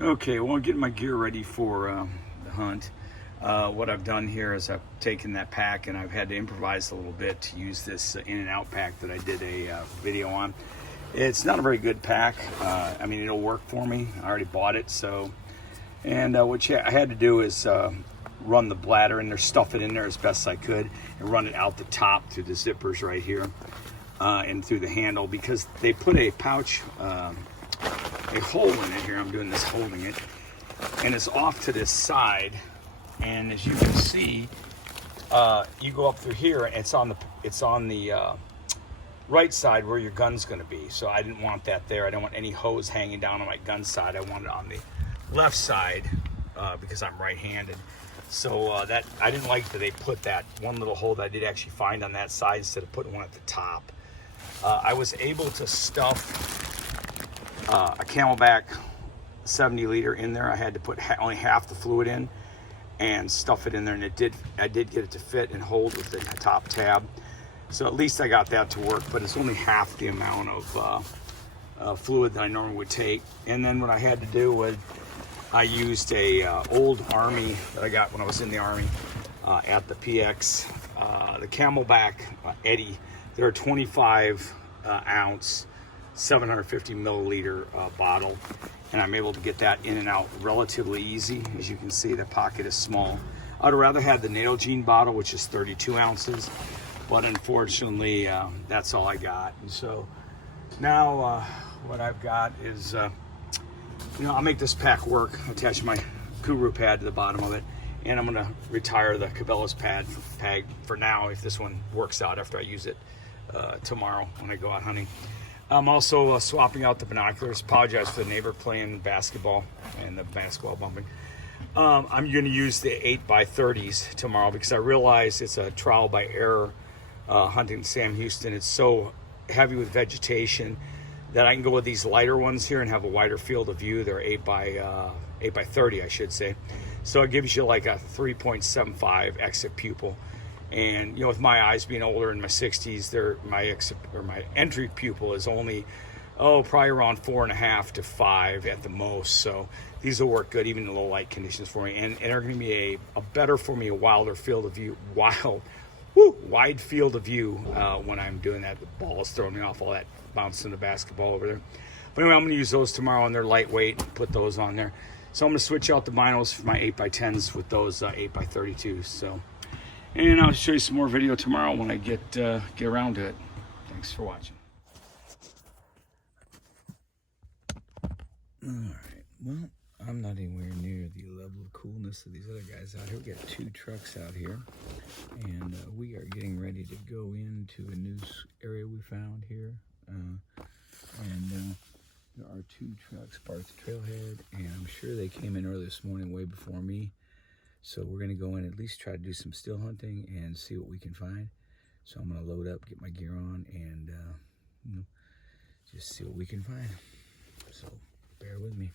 Okay, well, getting my gear ready for the hunt. What I've done here is I've taken that pack and I've had to improvise a little bit to use this in and out pack that I did a video on. It's not a very good pack. I mean, it'll work for me. I already bought it, so. And what I had to do is run the bladder in there, stuff it in there as best I could, and run it out the top through the zippers right here and through the handle, because they put a pouch, a hole in it here. I'm doing this holding it, and it's off to this side. And as you can see, you go up through here, and it's on the right side where your gun's going to be. So I didn't want that there. I don't want any hose hanging down on my gun side. I want it on the left side because I'm right-handed. So that I didn't like that they put that one little hole that I did actually find on that side instead of putting one at the top. I was able to stuff a CamelBak 70 liter in there. I had to put only half the fluid in and stuff it in there, and I did get it to fit and hold with the top tab. So at least I got that to work, but it's only half the amount of fluid that I normally would take. And then what I had to do was I used a old Army that I got when I was in the Army at the PX, the CamelBak Eddy. They're a 25 ounce, 750 milliliter bottle, and I'm able to get that in and out relatively easy. As you can see, the pocket is small. I'd rather have the Nalgene bottle, which is 32 ounces, but unfortunately, that's all I got. And so now what I've got is, I'll make this pack work. Attach my Kuru pad to the bottom of it, and I'm gonna retire the Cabela's pad for now if this one works out after I use it tomorrow when I go out hunting. I'm also swapping out the binoculars. Apologize for the neighbor playing basketball and the basketball bumping. I'm going to use the 8x30s tomorrow because I realize it's a trial by error hunting Sam Houston. It's so heavy with vegetation that I can go with these lighter ones here and have a wider field of view. They're 8x30, I should say. So it gives you like a 3.75 exit pupil. And with my eyes being older in my 60s, my entry pupil is only probably around 4.5 to 5 at the most. So these will work good even in low light conditions for me, and they're going to be a better for me, a wilder field of view, wide field of view when I'm doing that. The ball is throwing me off, all that bouncing the basketball over there. But anyway, I'm going to use those tomorrow, and they're lightweight, and put those on there. So I'm going to switch out the binos for my 8x10s with those 8x32s. So. And I'll show you some more video tomorrow when I get around to it. Thanks for watching. All right. Well, I'm not anywhere near the level of coolness of these other guys out here. We got 2 trucks out here, and we are getting ready to go into a new area we found here. There are 2 trucks parked at the trailhead, and I'm sure they came in early this morning, way before me. So we're going to go in and at least try to do some still hunting and see what we can find. So I'm going to load up, get my gear on, and just see what we can find. So bear with me.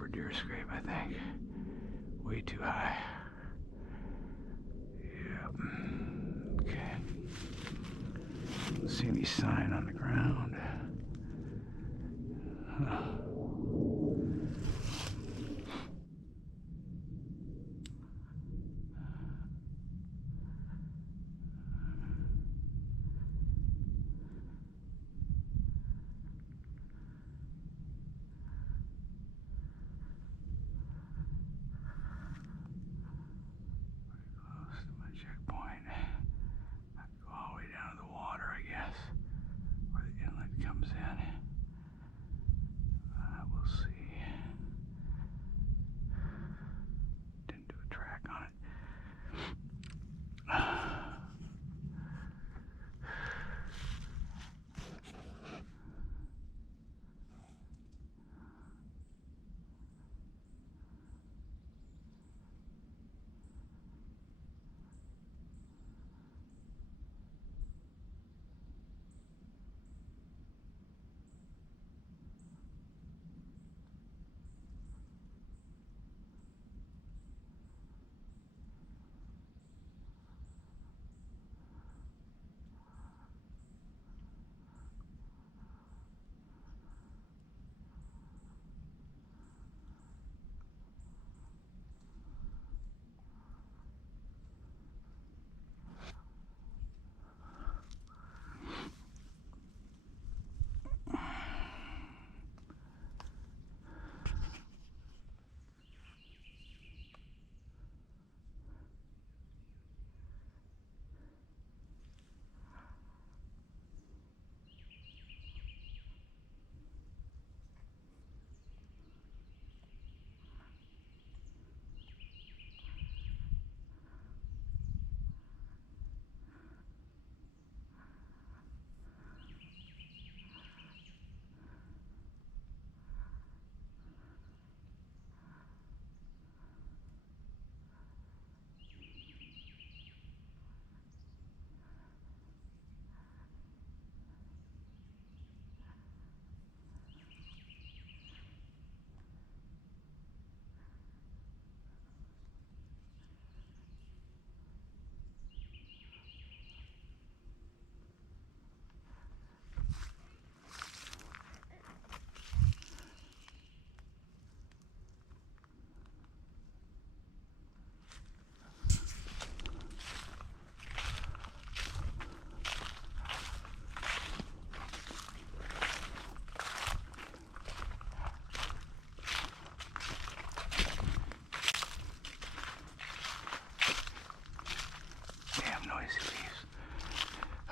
for deer scrape, I think. Way too high. Yeah. Okay. Don't see any sign on the ground. Huh. Checkpoint. I have to go all the way down to the water, I guess, where the inlet comes in. We'll see. Didn't do a track on it.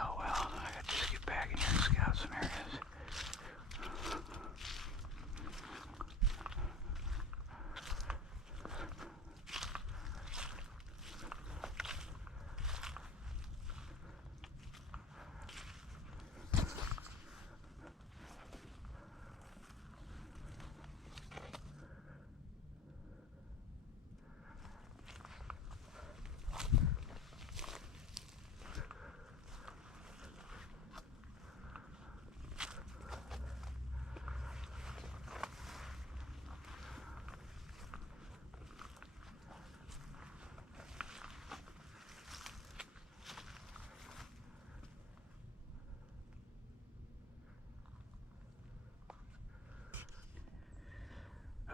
Oh well, I gotta just get back in here and scout some areas.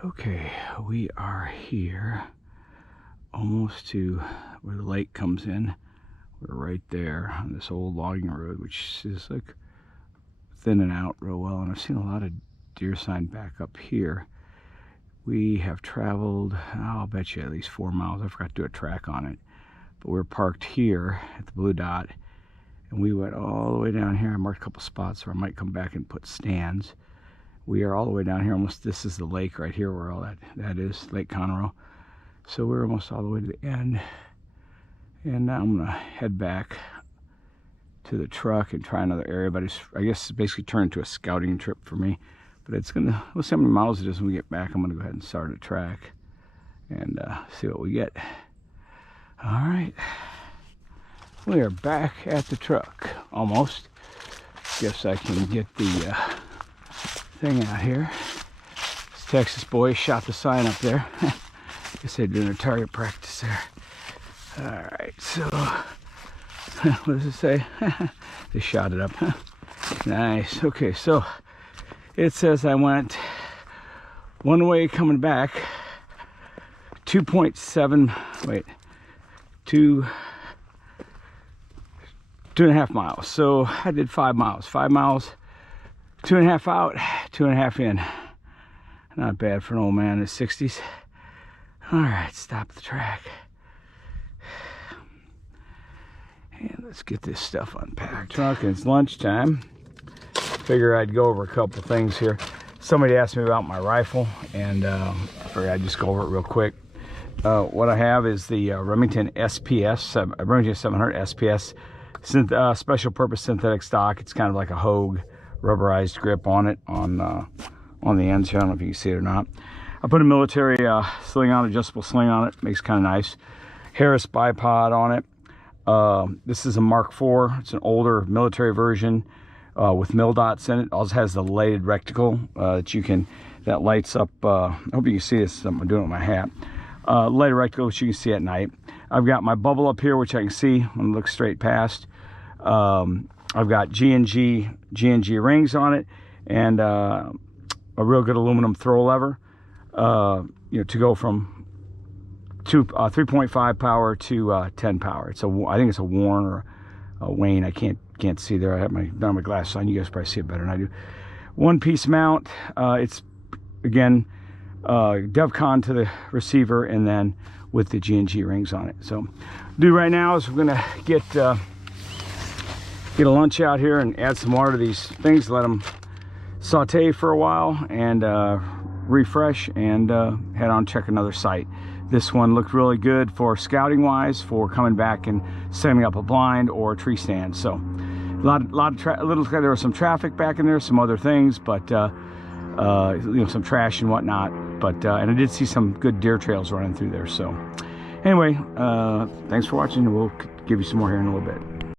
Okay, we are here almost to where the lake comes in. We're right there on this old logging road, which is like thinning out real well, and I've seen a lot of deer sign back up here. We have traveled, I'll bet you at least 4 miles. I forgot to do a track on it, but we're parked here at the blue dot, and we went all the way down here. I marked a couple spots where I might come back and put stands. We are all the way down here, almost. This is the lake right here where all that is, Lake Conroe. So we're almost all the way to the end. And now I'm gonna head back to the truck and try another area, but I guess it's basically turned into a scouting trip for me. But it's gonna, we'll see how many miles it is when we get back. I'm gonna go ahead and start a track and see what we get. All right, we are back at the truck, almost. Guess I can get the thing out here. Let's Texas boys shot the sign up there. Guess they're doing a target practice there. All right, so what does it say? They shot it up. Nice. Okay, so it says I went one way coming back 2.5 miles. So I did 5 miles. 5 miles, 2.5 out, 2.5 in. Not bad for an old man in his 60s. All right, stop the track. And let's get this stuff unpacked. Truck, and it's lunchtime. Figure I'd go over a couple things here. Somebody asked me about my rifle, and I figured I'd just go over it real quick. What I have is the Remington SPS, Remington 700 SPS, special purpose synthetic stock. It's kind of like a Hogue rubberized grip on it, on the ends here. I don't know if you can see it or not. I put a military sling on it, adjustable sling on it. Makes it kind of nice. Harris bipod on it. This is a Mark IV. It's an older military version with mil dots in it. Also has the lighted reticle that lights up. I hope you can see this. I'm doing it with my hat. Lighted reticle, which you can see at night. I've got my bubble up here, which I can see when I look straight past. I've got G&G rings on it, and a real good aluminum throw lever. To go from 3.5 power to 10 power. I think it's a Warren or a Wayne. I can't see there. I have my glasses on. You guys probably see it better than I do. One piece mount. It's again DevCon to the receiver, and then with the G&G rings on it. So, do right now is we're gonna get a lunch out here and add some water to these things. Let them saute for a while and refresh, and head on check another site. This one looked really good for scouting wise, for coming back and setting up a blind or a tree stand. So there was some traffic back in there, some other things, but some trash and whatnot, but and I did see some good deer trails running through there. So anyway, thanks for watching. We'll give you some more here in a little bit.